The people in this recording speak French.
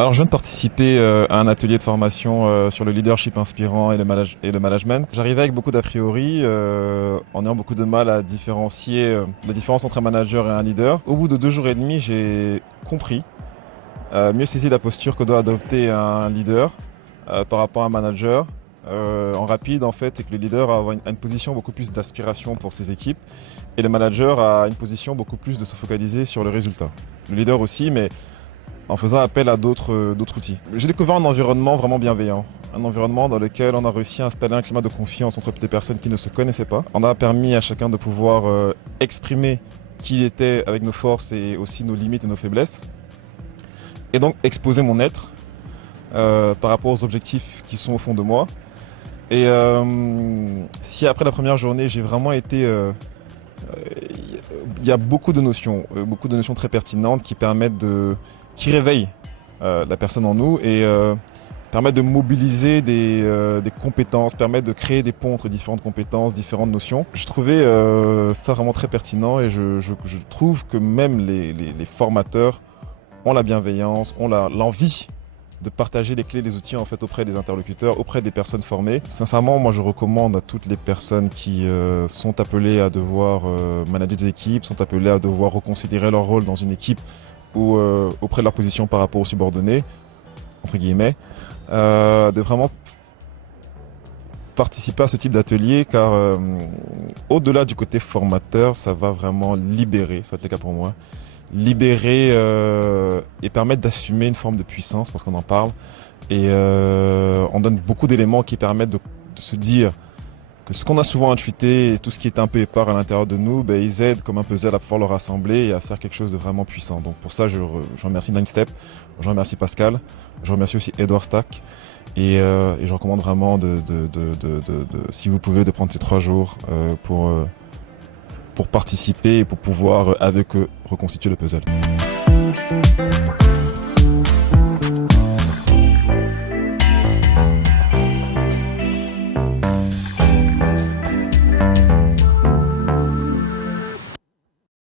Alors, je viens de participer à un atelier de formation sur le leadership inspirant et le management. J'arrivais avec beaucoup d'a priori, en ayant beaucoup de mal à différencier la différence entre un manager et un leader. Au bout de 2 jours et demi, j'ai compris, mieux saisi la posture que doit adopter un leader par rapport à un manager. En rapide, en fait, c'est que le leader a une position beaucoup plus d'aspiration pour ses équipes et le manager a une position beaucoup plus de se focaliser sur le résultat. Le leader aussi, mais en faisant appel à d'autres outils. J'ai découvert un environnement vraiment bienveillant. Un environnement dans lequel on a réussi à installer un climat de confiance entre des personnes qui ne se connaissaient pas. On a permis à chacun de pouvoir exprimer qui il était avec nos forces et aussi nos limites et nos faiblesses. Et donc exposer mon être par rapport aux objectifs qui sont au fond de moi. Et si après la première journée, j'ai vraiment été... il y a beaucoup de notions très pertinentes qui réveillent la personne en nous et permettent de mobiliser des compétences, permettent de créer des ponts entre différentes compétences, différentes notions. Je trouvais ça vraiment très pertinent et je trouve que même les formateurs ont la bienveillance, ont l'envie de partager les clés, les outils en fait auprès des interlocuteurs, auprès des personnes formées. Sincèrement, moi je recommande à toutes les personnes qui sont appelées à devoir manager des équipes, sont appelées à devoir reconsidérer leur rôle dans une équipe ou auprès de leur position par rapport aux subordonnés, entre guillemets, de vraiment participer à ce type d'atelier car au-delà du côté formateur, ça va vraiment libérer, ça va être le cas pour moi, libérer et permettre d'assumer une forme de puissance parce qu'on en parle et on donne beaucoup d'éléments qui permettent de se dire que ce qu'on a souvent intuité et tout ce qui est un peu épars à l'intérieur de nous, ben, ils aident comme un puzzle à pouvoir le rassembler et à faire quelque chose de vraiment puissant. Donc pour ça, je remercie Ninestep, je remercie Pascal, je remercie aussi Edward Stack et je recommande vraiment si vous pouvez, de prendre ces 3 jours pour participer et pour pouvoir avec eux reconstituer le puzzle.